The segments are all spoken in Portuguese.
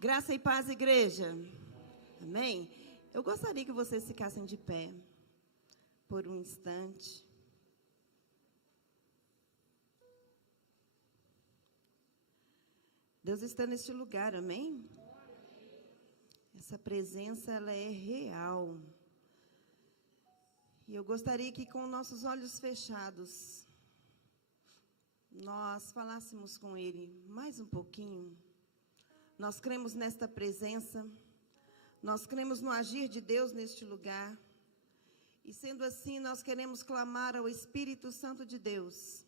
Graça e paz, igreja. Amém? Eu gostaria que vocês ficassem de pé por um instante. Deus está neste lugar, amém? Essa presença, ela é real. E eu gostaria que com nossos olhos fechados, nós falássemos com Ele mais um pouquinho. Nós cremos nesta presença, nós cremos no agir de Deus neste lugar. E sendo assim, nós queremos clamar ao Espírito Santo de Deus.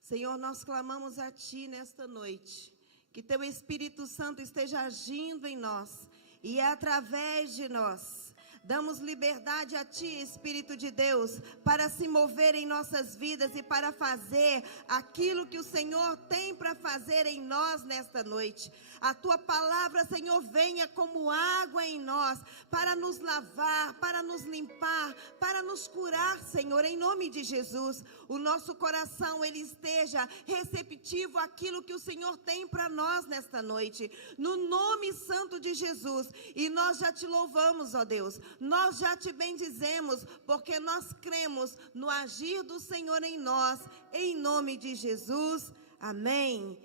Senhor, nós clamamos a Ti nesta noite, que Teu Espírito Santo esteja agindo em nós e através de nós. Damos liberdade a Ti, Espírito de Deus, para se mover em nossas vidas e para fazer aquilo que o Senhor tem para fazer em nós nesta noite. A Tua palavra, Senhor, venha como água em nós, para nos lavar, para nos limpar, para nos curar, Senhor, em nome de Jesus. O nosso coração, ele esteja receptivo àquilo que o Senhor tem para nós nesta noite, no nome santo de Jesus. E nós já Te louvamos, ó Deus. Nós já Te bendizemos, porque nós cremos no agir do Senhor em nós, em nome de Jesus. Amém.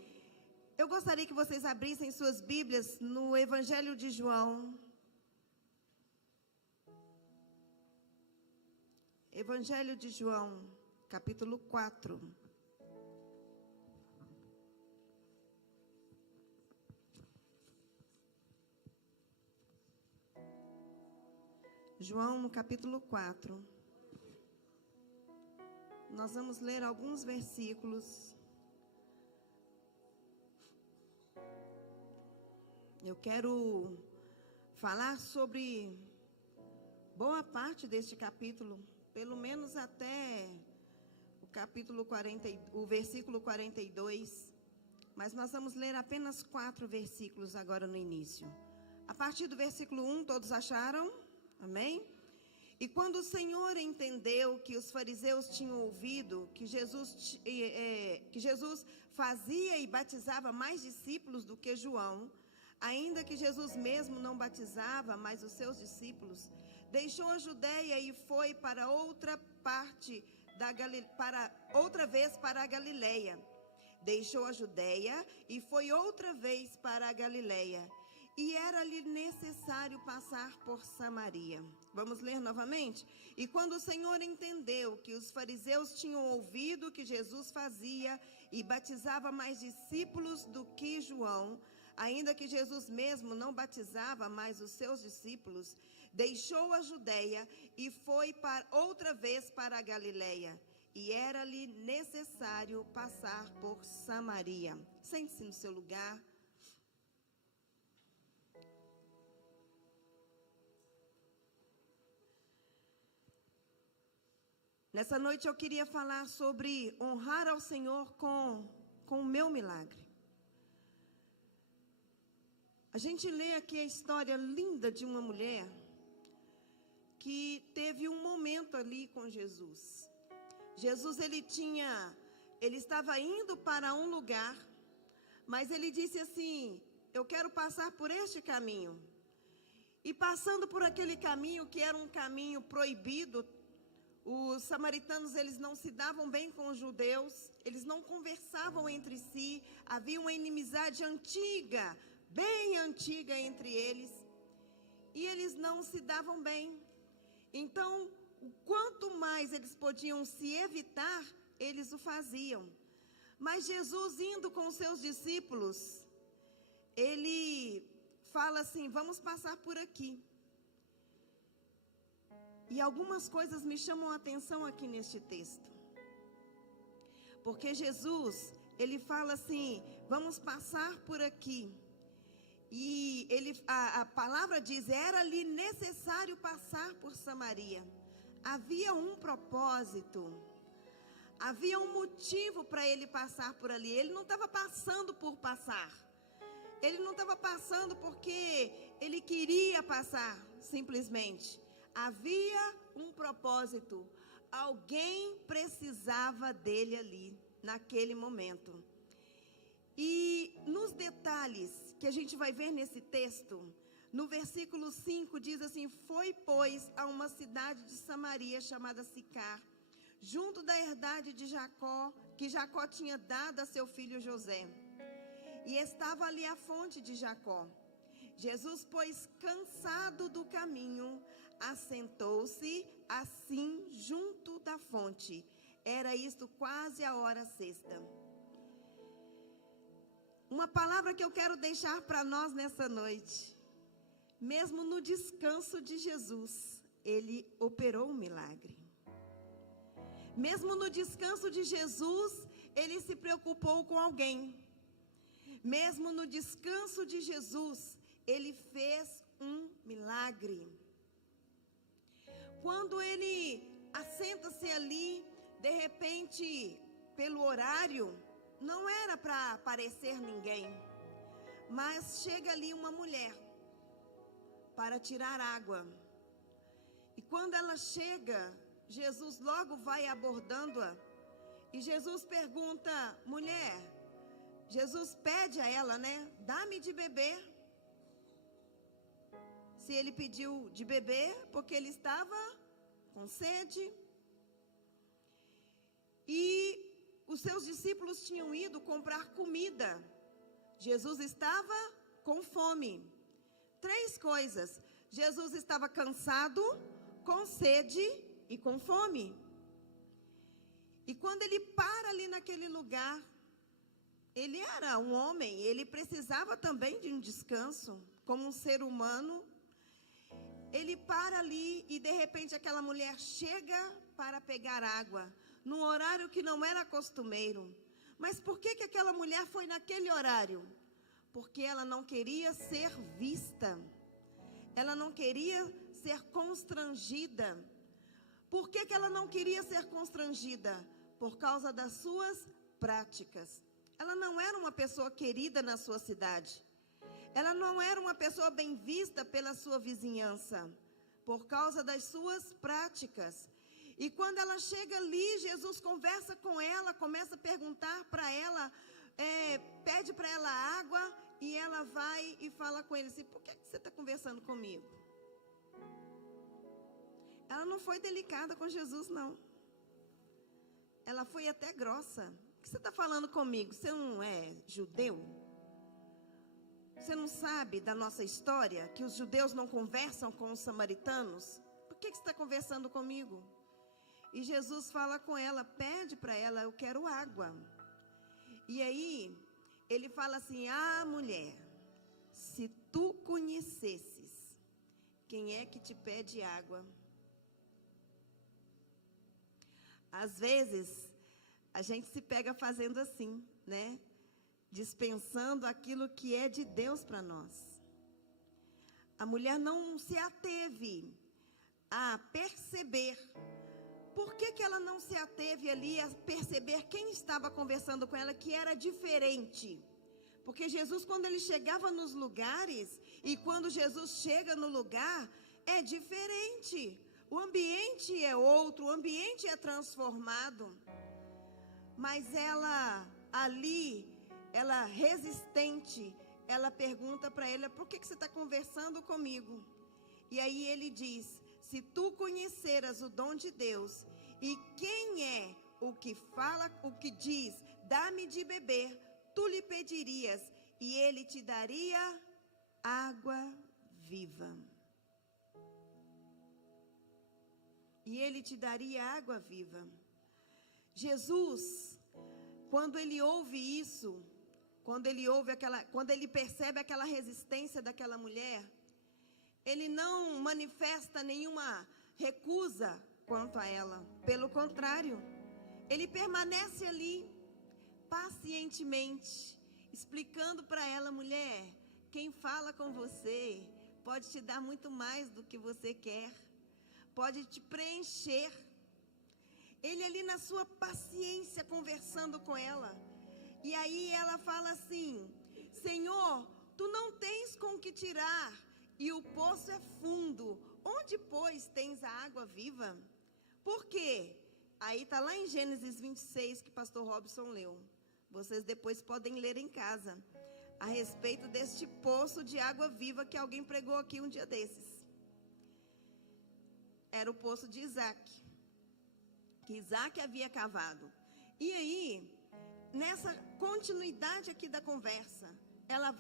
Eu gostaria que vocês abrissem suas Bíblias no Evangelho de João. Evangelho de João, capítulo 4. João, no capítulo 4, nós vamos ler alguns versículos. Eu quero falar sobre boa parte deste capítulo, pelo menos até o capítulo 40, o versículo 42, mas nós vamos ler apenas 4 versículos agora no início. A partir do versículo 1, todos acharam? Amém? E quando o Senhor entendeu que os fariseus tinham ouvido que Jesus fazia e batizava mais discípulos do que João, ainda que Jesus mesmo não batizava, mas os seus discípulos, deixou a Judeia e foi para outra vez para a Galileia. Deixou a Judeia e foi outra vez para a Galileia. E era-lhe necessário passar por Samaria. Vamos ler novamente? E quando o Senhor entendeu que os fariseus tinham ouvido que Jesus fazia e batizava mais discípulos do que João, ainda que Jesus mesmo não batizava mais os seus discípulos, deixou a Judeia e foi outra vez para a Galileia. E era-lhe necessário passar por Samaria. Sente-se no seu lugar. Nessa noite eu queria falar sobre honrar ao Senhor com o meu milagre. A gente lê aqui a história linda de uma mulher que teve um momento ali com Jesus. Jesus, ele estava indo para um lugar, mas ele disse assim: eu quero passar por este caminho. E passando por aquele caminho, que era um caminho proibido, os samaritanos, eles não se davam bem com os judeus, eles não conversavam entre si, havia uma inimizade antiga, bem antiga entre eles, e eles não se davam bem. Então, quanto mais eles podiam se evitar, eles o faziam. Mas Jesus, indo com seus discípulos, ele fala assim: vamos passar por aqui. E algumas coisas me chamam a atenção aqui neste texto. Porque Jesus, ele fala assim: vamos passar por aqui. E a palavra diz: era-lhe necessário passar por Samaria. Havia um propósito, havia um motivo para ele passar por ali. Ele não estava passando por passar. Ele não estava passando porque ele queria passar, simplesmente. Havia um propósito. Alguém precisava dele ali, naquele momento. E nos detalhes que a gente vai ver nesse texto, no versículo 5 diz assim: foi, pois, a uma cidade de Samaria chamada Sicar, junto da herdade de Jacó, que Jacó tinha dado a seu filho José. E estava ali a fonte de Jacó. Jesus, pois, cansado do caminho, assentou-se assim junto da fonte. Era isto quase a hora sexta. Uma palavra que eu quero deixar para nós nessa noite. Mesmo no descanso de Jesus, ele operou um milagre. Mesmo no descanso de Jesus, ele se preocupou com alguém. Mesmo no descanso de Jesus, ele fez um milagre. Quando ele assenta-se ali, de repente, pelo horário, não era para aparecer ninguém, mas chega ali uma mulher para tirar água. E quando ela chega, Jesus logo vai abordando-a. E Jesus pergunta: mulher, Jesus pede a ela, né? Dá-me de beber. Se ele pediu de beber, porque ele estava com sede. E os seus discípulos tinham ido comprar comida. Jesus estava com fome. 3 coisas: Jesus estava cansado, com sede e com fome. E quando ele para ali naquele lugar, ele era um homem, ele precisava também de um descanso, como um ser humano. Ele para ali e de repente aquela mulher chega para pegar água, num horário que não era costumeiro. Mas por que aquela mulher foi naquele horário? Porque ela não queria ser vista, ela não queria ser constrangida. Por que ela não queria ser constrangida? Por causa das suas práticas. Ela não era uma pessoa querida na sua cidade. Ela não era uma pessoa bem vista pela sua vizinhança, por causa das suas práticas. E quando ela chega ali, Jesus conversa com ela, começa a perguntar para ela, pede para ela água, e ela vai e fala com ele assim: por que você está conversando comigo? Ela não foi delicada com Jesus, não. Ela foi até grossa. O que você está falando comigo? Você não é judeu? Você não sabe da nossa história, que os judeus não conversam com os samaritanos? Por que você está conversando comigo? E Jesus fala com ela, pede para ela: eu quero água. E aí, ele fala assim: ah, mulher, se tu conhecesses quem é que te pede água. Às vezes, a gente se pega fazendo assim, né? Dispensando aquilo que é de Deus para nós. A mulher não se ateve a perceber. Por que ela não se ateve ali a perceber quem estava conversando com ela, que era diferente? Porque Jesus, quando ele chegava nos lugares, e quando Jesus chega no lugar, é diferente. O ambiente é outro, o ambiente é transformado. Mas ela ali, ela resistente, ela pergunta para ele: por que você está conversando comigo? E aí ele diz: se tu conheceras o dom de Deus, e quem é o que fala, o que diz, dá-me de beber, tu lhe pedirias, e ele te daria água viva. E ele te daria água viva. Jesus, quando ele ouve isso, quando ele percebe aquela resistência daquela mulher, ele não manifesta nenhuma recusa quanto a ela. Pelo contrário, ele permanece ali, pacientemente, explicando para ela: mulher, quem fala com você pode te dar muito mais do que você quer, pode te preencher. Ele ali na sua paciência conversando com ela. E aí ela fala assim: Senhor, tu não tens com que tirar, e o poço é fundo. Onde, pois, tens a água viva? Por quê? Aí está lá em Gênesis 26, que pastor Robson leu. Vocês depois podem ler em casa. a respeito deste poço de água viva que alguém pregou aqui um dia desses. Era o poço de Isaac, que Isaac havia cavado. E aí, nessa continuidade aqui da conversa, ela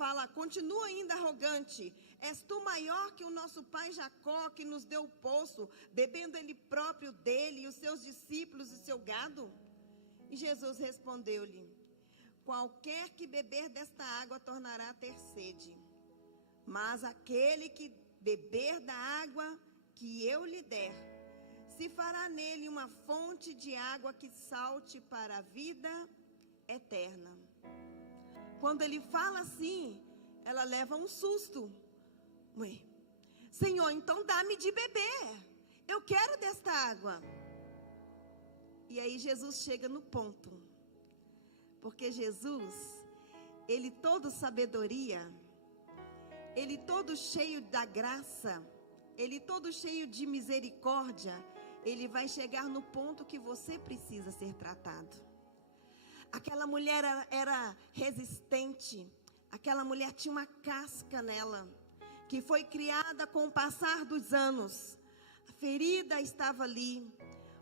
fala, continua ainda arrogante: és tu maior que o nosso pai Jacó, que nos deu o poço, bebendo ele próprio dele, e os seus discípulos e seu gado? E Jesus respondeu-lhe: qualquer que beber desta água tornará a ter sede, mas aquele que beber da água que eu lhe der, se fará nele uma fonte de água que salte para a vida eterna. Quando ele fala assim, ela leva um susto. Ué, Senhor, então dá-me de beber, eu quero desta água. E aí Jesus chega no ponto, porque Jesus, ele todo sabedoria, ele todo cheio da graça, ele todo cheio de misericórdia, ele vai chegar no ponto que você precisa ser tratado. Aquela mulher era resistente, aquela mulher tinha uma casca nela, que foi criada com o passar dos anos. A ferida estava ali,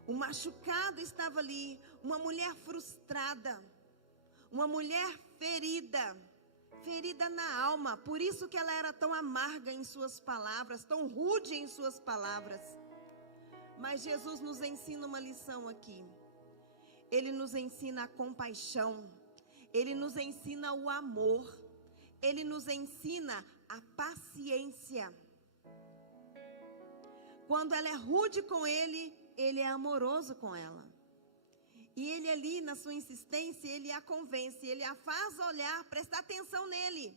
o machucado estava ali, uma mulher frustrada, uma mulher ferida, ferida na alma. Por isso que ela era tão amarga em suas palavras, tão rude em suas palavras. Mas Jesus nos ensina uma lição aqui. Ele nos ensina a compaixão, ele nos ensina o amor, ele nos ensina a paciência. Quando ela é rude com ele, ele é amoroso com ela. E ele ali, na sua insistência, ele a convence, ele a faz olhar, prestar atenção nele.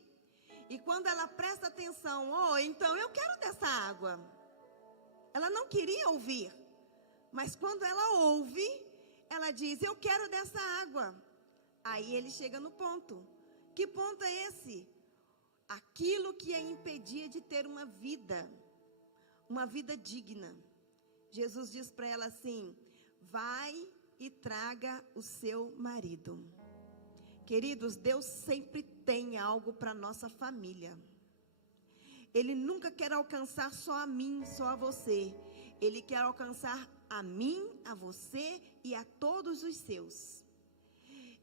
E quando ela presta atenção, então eu quero dessa água. Ela não queria ouvir, mas quando ela ouve, ela diz, eu quero dessa água. Aí ele chega no ponto. Que ponto é esse? Aquilo que a impedia de ter uma vida digna. Jesus diz para ela assim, vai e traga o seu marido. Queridos, Deus sempre tem algo para nossa família. Ele nunca quer alcançar só a mim, só a você. Ele quer alcançar a mim, a você e a todos os seus.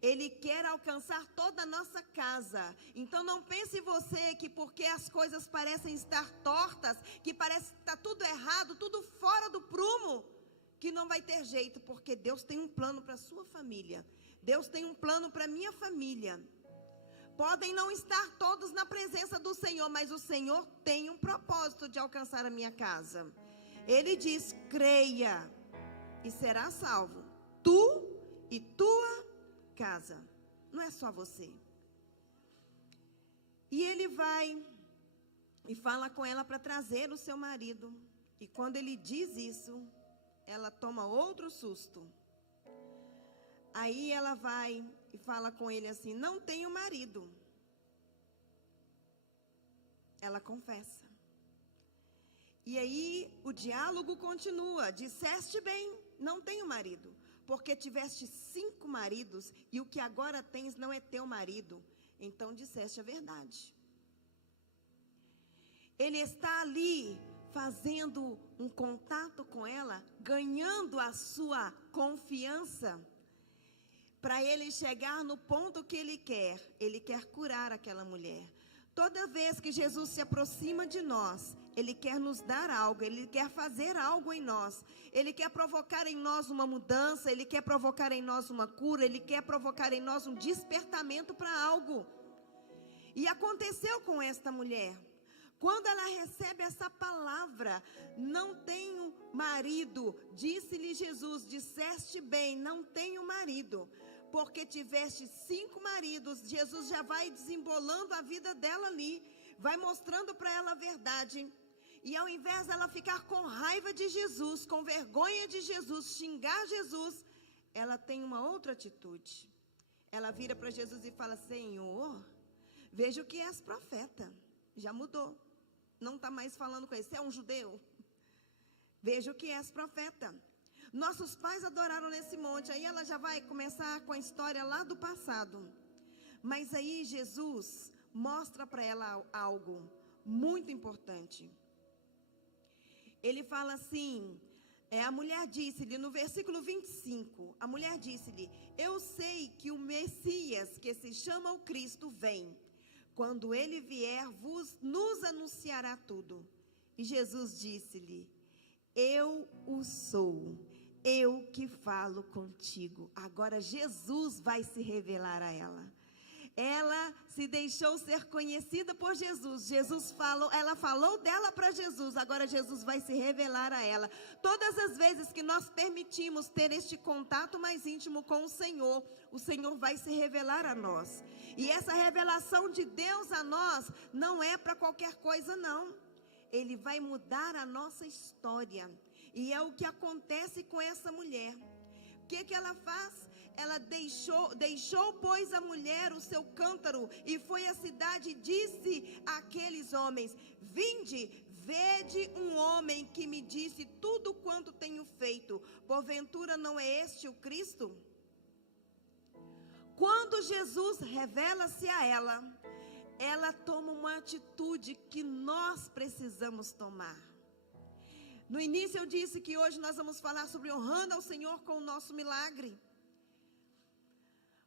Ele quer alcançar toda a nossa casa. Então não pense você que porque as coisas parecem estar tortas, que parece que está tudo errado, tudo fora do prumo, que não vai ter jeito, porque Deus tem um plano para a sua família. Deus tem um plano para a minha família. Podem não estar todos na presença do Senhor, mas o Senhor tem um propósito de alcançar a minha casa. Ele diz, creia e será salvo, tu e tua casa. Não é só você. E ele vai e fala com ela para trazer o seu marido. E quando ele diz isso, ela toma outro susto. Aí ela vai e fala com ele assim, não tenho marido. Ela confessa. E aí o diálogo continua, disseste bem, não tenho marido, porque tiveste 5 maridos e o que agora tens não é teu marido, então disseste a verdade. Ele está ali fazendo um contato com ela, ganhando a sua confiança, para ele chegar no ponto que ele quer curar aquela mulher. Toda vez que Jesus se aproxima de nós, ele quer nos dar algo, ele quer fazer algo em nós, ele quer provocar em nós uma mudança, ele quer provocar em nós uma cura, ele quer provocar em nós um despertamento para algo. E aconteceu com esta mulher. Quando ela recebe essa palavra, não tenho marido, disse-lhe Jesus, disseste bem, não tenho marido, porque tiveste 5 maridos. Jesus já vai desembolando a vida dela ali, vai mostrando para ela a verdade. E ao invés dela ficar com raiva de Jesus, com vergonha de Jesus, xingar Jesus, ela tem uma outra atitude. Ela vira para Jesus e fala, Senhor, vejo que és profeta. Já mudou. Não está mais falando com ele. Você é um judeu? Vejo que és profeta. Nossos pais adoraram nesse monte. Aí ela já vai começar com a história lá do passado. Mas aí Jesus mostra para ela algo muito importante. Ele fala assim, a mulher disse-lhe, no versículo 25, a mulher disse-lhe: eu sei que o Messias, que se chama o Cristo, vem. Quando ele vier, nos anunciará tudo. E Jesus disse-lhe: eu o sou, eu que falo contigo. Agora Jesus vai se revelar a ela. Ela se deixou ser conhecida por Jesus. Ela falou dela para Jesus. Agora Jesus vai se revelar a ela. Todas as vezes que nós permitimos ter este contato mais íntimo com o Senhor vai se revelar a nós. E essa revelação de Deus a nós não é para qualquer coisa, não. Ele vai mudar a nossa história. E é o que acontece com essa mulher. O que ela faz? Ela deixou, pois, a mulher o seu cântaro e foi à cidade e disse àqueles homens: vinde, vede um homem que me disse tudo quanto tenho feito. Porventura não é este o Cristo? Quando Jesus revela-se a ela, ela toma uma atitude que nós precisamos tomar. No início eu disse que hoje nós vamos falar sobre honrando ao Senhor com o nosso milagre.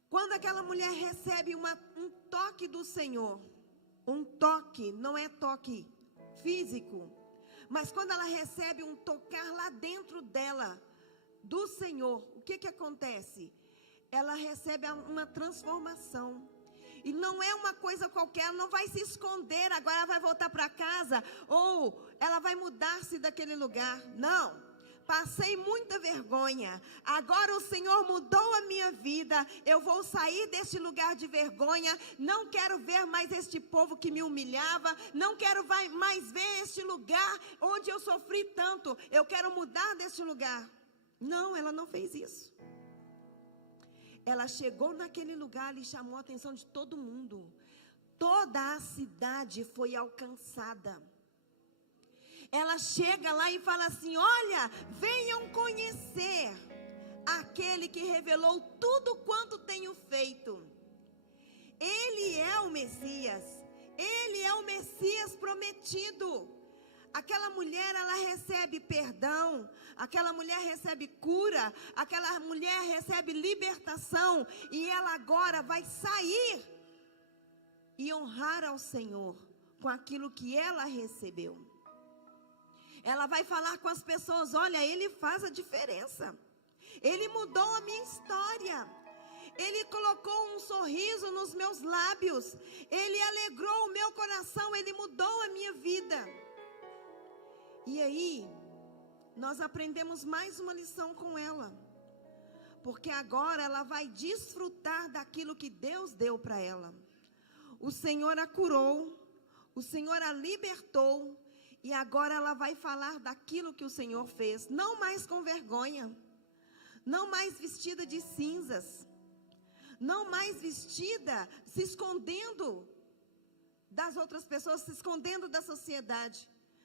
Quando aquela mulher recebe um toque do Senhor, um toque, não é toque físico, mas quando ela recebe um tocar lá dentro dela, do Senhor, o que acontece? Ela recebe uma transformação. E não é uma coisa qualquer, ela não vai se esconder, agora ela vai voltar para casa, ou ela vai mudar-se daquele lugar. Não. Passei muita vergonha, agora o Senhor mudou a minha vida, eu vou sair deste lugar de vergonha, não quero ver mais este povo que me humilhava, não quero mais ver este lugar onde eu sofri tanto, eu quero mudar deste lugar. Não, ela não fez isso. Ela chegou naquele lugar e chamou a atenção de todo mundo, toda a cidade foi alcançada. Ela chega lá e fala assim: olha, venham conhecer aquele que revelou tudo quanto tenho feito. Ele é o Messias. Ele é o Messias prometido. Aquela mulher, ela recebe perdão. Aquela mulher recebe cura. Aquela mulher recebe libertação. E ela agora vai sair e honrar ao Senhor com aquilo que ela recebeu. Ela vai falar com as pessoas: olha, Ele faz a diferença. Ele mudou a minha história. Ele colocou um sorriso nos meus lábios. Ele alegrou o meu coração. Ele mudou a minha vida. E aí, nós aprendemos mais uma lição com ela. Porque agora ela vai desfrutar daquilo que Deus deu para ela. O Senhor a curou. O Senhor a libertou. E agora ela vai falar daquilo que o Senhor fez. Não mais com vergonha. Não mais vestida de cinzas. Não mais vestida, se escondendo das outras pessoas, se escondendo da sociedade.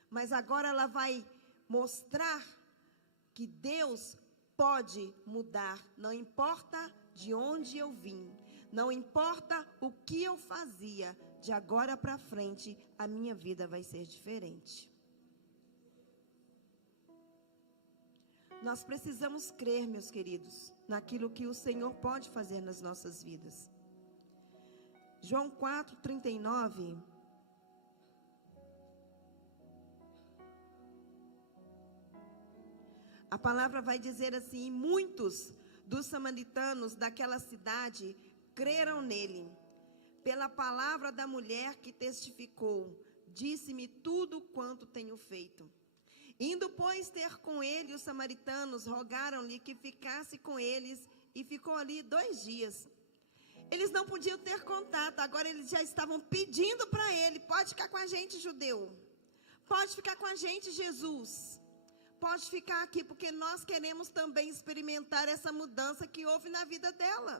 Mas agora ela vai mostrar que Deus pode mudar. Não importa de onde eu vim. Não importa o que eu fazia. De agora para frente, a minha vida vai ser diferente. Nós precisamos crer, meus queridos, naquilo que o Senhor pode fazer nas nossas vidas. João 4:39. A palavra vai dizer assim: muitos dos samaritanos daquela cidade creram nele. Pela palavra da mulher que testificou, disse-me tudo quanto tenho feito. Indo, pois, ter com ele, os samaritanos rogaram-lhe que ficasse com eles, e ficou ali 2 dias. Eles não podiam ter contato, agora eles já estavam pedindo para ele: pode ficar com a gente, judeu. Pode ficar com a gente, Jesus. Pode ficar aqui, porque nós queremos também experimentar essa mudança que houve na vida dela.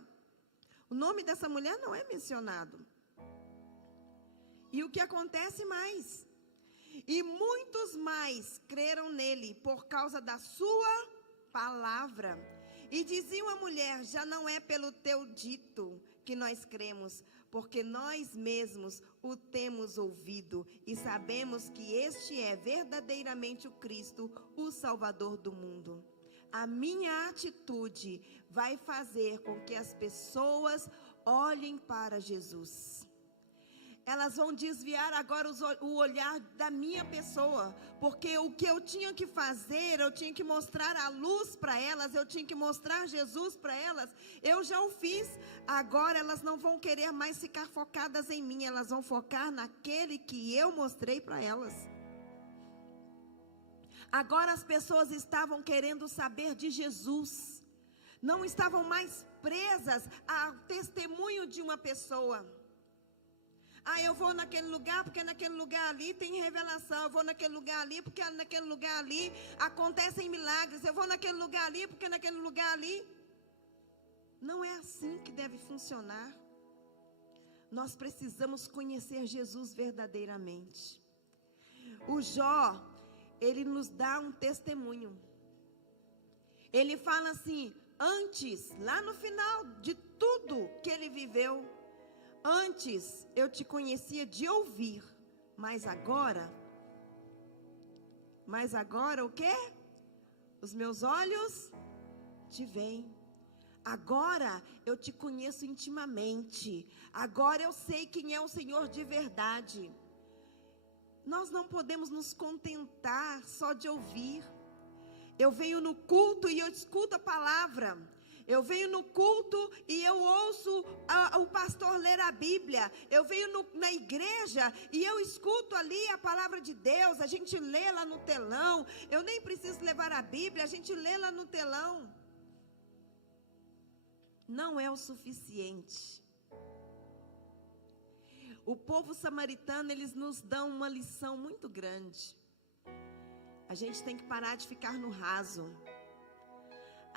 O nome dessa mulher não é mencionado. E o que acontece mais? E muitos mais creram nele por causa da sua palavra. E diziam à mulher: já não é pelo teu dito que nós cremos, porque nós mesmos o temos ouvido e sabemos que este é verdadeiramente o Cristo, o Salvador do mundo. A minha atitude vai fazer com que as pessoas olhem para Jesus. Elas vão desviar agora o olhar da minha pessoa, porque o que eu tinha que fazer, eu tinha que mostrar a luz para elas, eu tinha que mostrar Jesus para elas, eu já o fiz. Agora elas não vão querer mais ficar focadas em mim, elas vão focar naquele que eu mostrei para elas. Agora as pessoas estavam querendo saber de Jesus, não estavam mais presas ao testemunho de uma pessoa. Eu vou naquele lugar porque naquele lugar ali tem revelação. Eu vou naquele lugar ali porque naquele lugar ali acontecem milagres. Eu vou naquele lugar ali porque naquele lugar ali. Não é assim que deve funcionar. Nós precisamos conhecer Jesus verdadeiramente. O Jó, ele nos dá um testemunho. Ele fala assim, antes, lá no final de tudo que ele viveu, antes eu te conhecia de ouvir, mas agora o quê? Os meus olhos te veem. Agora eu te conheço intimamente. Agora eu sei quem é o Senhor de verdade. Nós não podemos nos contentar só de ouvir. Eu venho no culto e eu escuto a palavra. Eu venho no culto e eu ouço o pastor ler a Bíblia. Eu venho na igreja e eu escuto ali a palavra de Deus. A gente lê lá no telão. Eu nem preciso levar a Bíblia, a gente lê lá no telão. Não é o suficiente. O povo samaritano, eles nos dão uma lição muito grande. A gente tem que parar de ficar no raso.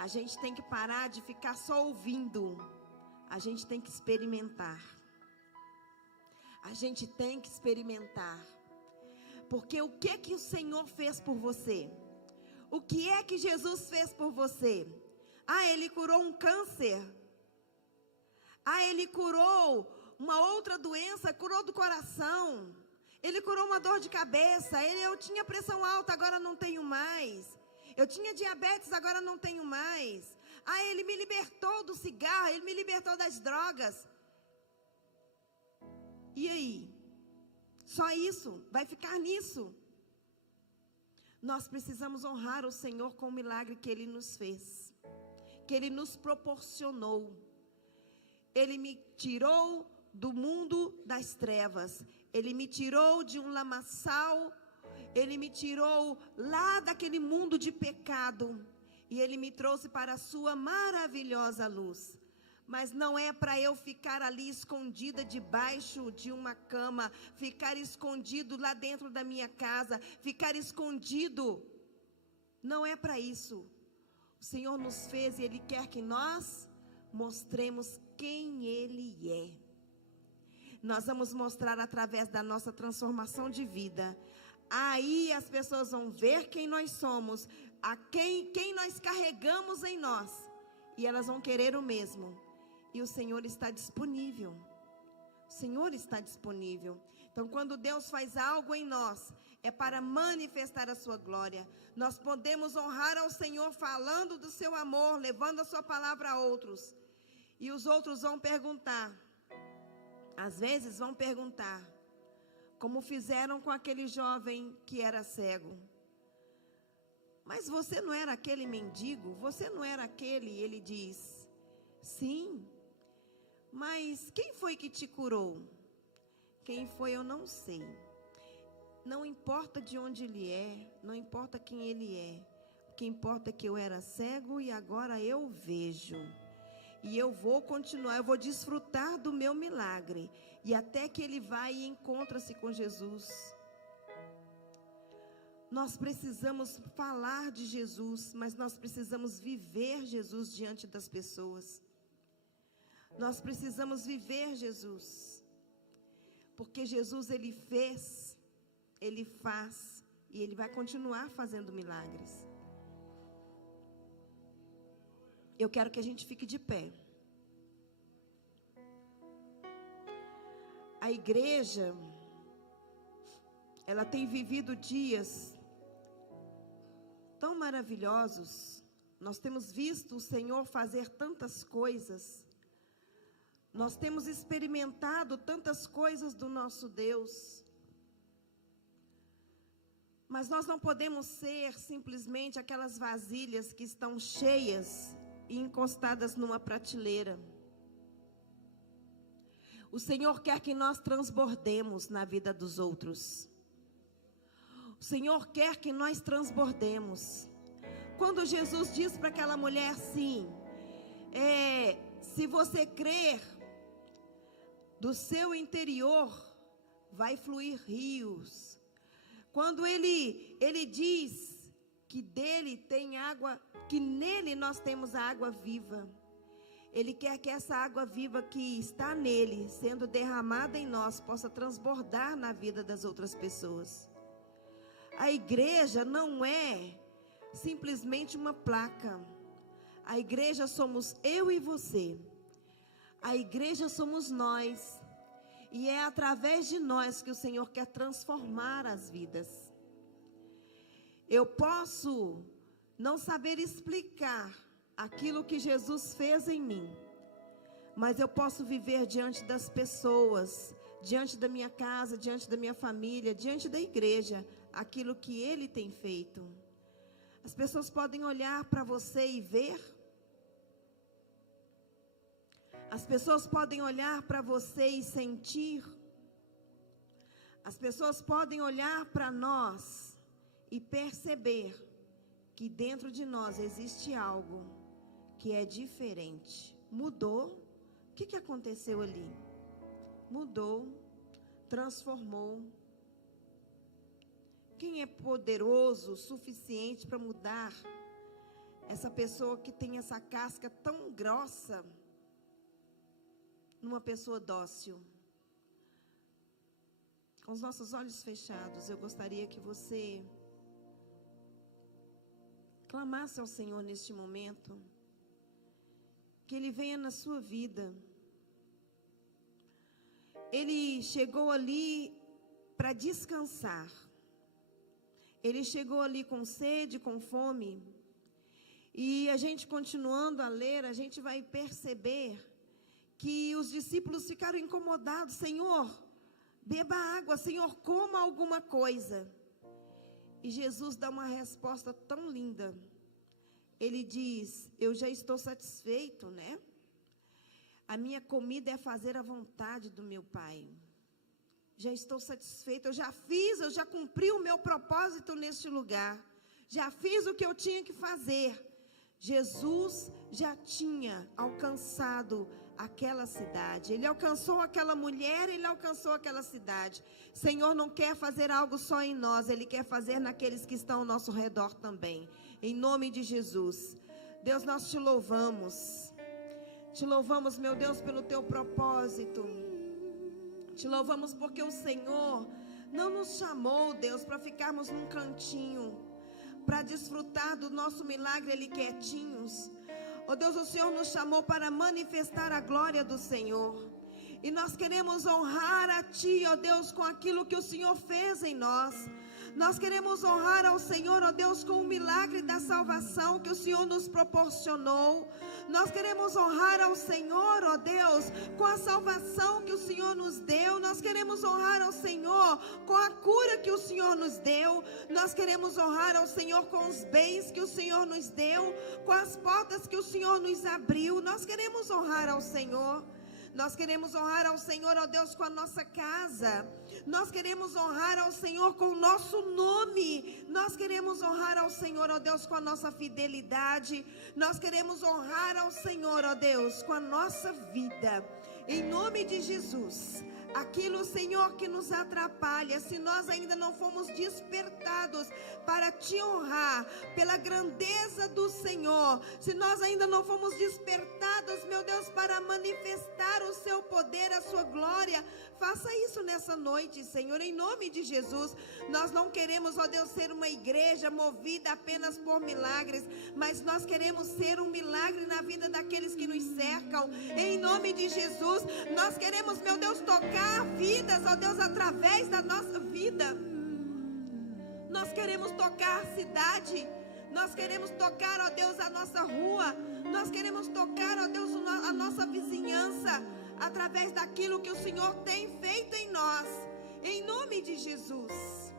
A gente tem que parar de ficar só ouvindo. A gente tem que experimentar. A gente tem que experimentar. Porque o que o Senhor fez por você? O que é que Jesus fez por você? Ele curou um câncer. Ele curou uma outra doença, curou do coração. Ele curou uma dor de cabeça. Eu tinha pressão alta, agora não tenho mais. Eu tinha diabetes, agora não tenho mais. Ele me libertou do cigarro, ele me libertou das drogas. E aí? Só isso? Vai ficar nisso? Nós precisamos honrar o Senhor com o milagre que Ele nos fez, que Ele nos proporcionou. Ele me tirou do mundo das trevas. Ele me tirou de um lamaçal. Ele me tirou lá daquele mundo de pecado. E Ele me trouxe para a sua maravilhosa luz. Mas não é para eu ficar ali escondida debaixo de uma cama, ficar escondido lá dentro da minha casa, ficar escondido. Não é para isso. O Senhor nos fez e Ele quer que nós mostremos quem Ele é. Nós vamos mostrar através da nossa transformação de vida. Aí as pessoas vão ver quem nós somos, quem nós carregamos em nós. E elas vão querer o mesmo. E o Senhor está disponível. O Senhor está disponível. Então, quando Deus faz algo em nós, é para manifestar a sua glória. Nós podemos honrar ao Senhor falando do seu amor, levando a sua palavra a outros. E os outros vão perguntar. Às vezes vão perguntar, como fizeram com aquele jovem que era cego. Mas você não era aquele mendigo? Você não era aquele? E ele diz, sim. Mas quem foi que te curou? Quem foi eu não sei. Não importa de onde ele é, não importa quem ele é. O que importa é que eu era cego e agora eu vejo. E eu vou continuar, eu vou desfrutar do meu milagre. E até que ele vai e encontra-se com Jesus. Nós precisamos falar de Jesus, mas nós precisamos viver Jesus diante das pessoas. Nós precisamos viver Jesus. Porque Jesus, Ele fez, Ele faz, e Ele vai continuar fazendo milagres. Eu quero que a gente fique de pé. A igreja, ela tem vivido dias tão maravilhosos. Nós temos visto o Senhor fazer tantas coisas. Nós temos experimentado tantas coisas do nosso Deus. Mas nós não podemos ser simplesmente aquelas vasilhas que estão cheias e encostadas numa prateleira. O Senhor quer que nós transbordemos na vida dos outros. O Senhor quer que nós transbordemos. Quando Jesus diz para aquela mulher assim, se você crer, do seu interior vai fluir rios. Quando ele diz que dele tem água, que nele nós temos a água viva. Ele quer que essa água viva que está nele, sendo derramada em nós, possa transbordar na vida das outras pessoas. A igreja não é simplesmente uma placa. A igreja somos eu e você. A igreja somos nós. E é através de nós que o Senhor quer transformar as vidas. Eu posso não saber explicar aquilo que Jesus fez em mim, mas eu posso viver diante das pessoas, diante da minha casa, diante da minha família, diante da igreja, aquilo que Ele tem feito. As pessoas podem olhar para você e ver. As pessoas podem olhar para você e sentir. As pessoas podem olhar para nós e perceber que dentro de nós existe algo que é diferente. Mudou. O que aconteceu ali? Mudou, transformou. Quem é poderoso o suficiente para mudar essa pessoa que tem essa casca tão grossa numa pessoa dócil? Com os nossos olhos fechados, eu gostaria que você clamasse ao Senhor neste momento, que Ele venha na sua vida. Ele chegou ali para descansar. Ele chegou ali com sede, com fome. E a gente continuando a ler, a gente vai perceber que os discípulos ficaram incomodados. Senhor, beba água. Senhor, coma alguma coisa. E Jesus dá uma resposta tão linda. Ele diz, eu já estou satisfeito, né? A minha comida é fazer a vontade do meu Pai. Já estou satisfeito, eu já cumpri o meu propósito neste lugar. Já fiz o que eu tinha que fazer. Jesus já tinha alcançado aquela cidade. Ele alcançou aquela mulher, ele alcançou aquela cidade. Senhor não quer fazer algo só em nós, Ele quer fazer naqueles que estão ao nosso redor também. Em nome de Jesus. Deus, nós te louvamos. Te louvamos, meu Deus, pelo teu propósito. Te louvamos porque o Senhor não nos chamou, Deus, para ficarmos num cantinho, para desfrutar do nosso milagre ali quietinhos. Oh Deus, o Senhor nos chamou para manifestar a glória do Senhor. E nós queremos honrar a Ti, ó Deus, com aquilo que o Senhor fez em nós. Nós queremos honrar ao Senhor, ó Deus, com o milagre da salvação que o Senhor nos proporcionou. Nós queremos honrar ao Senhor, ó Deus, com a salvação que o Senhor nos deu. Nós queremos honrar ao Senhor com a cura que o Senhor nos deu. Nós queremos honrar ao Senhor com os bens que o Senhor nos deu, com as portas que o Senhor nos abriu. Nós queremos honrar ao Senhor. Nós queremos honrar ao Senhor, ó Deus, com a nossa casa. Nós queremos honrar ao Senhor com o nosso nome. Nós queremos honrar ao Senhor, ó Deus, com a nossa fidelidade. Nós queremos honrar ao Senhor, ó Deus, com a nossa vida. Em nome de Jesus. Aquilo, Senhor, que nos atrapalha, se nós ainda não fomos despertados para te honrar pela grandeza do Senhor, se nós ainda não fomos despertados, meu Deus, para manifestar o seu poder, a sua glória, faça isso nessa noite, Senhor, em nome de Jesus. Nós não queremos, ó Deus, ser uma igreja movida apenas por milagres, mas nós queremos ser um milagre na vida daqueles que nos cercam, em nome de Jesus. Nós queremos, meu Deus, tocar tocar vidas, ó Deus, através da nossa vida. Nós queremos tocar a cidade, nós queremos tocar, ó Deus, a nossa rua, nós queremos tocar, ó Deus, a nossa vizinhança, através daquilo que o Senhor tem feito em nós, em nome de Jesus.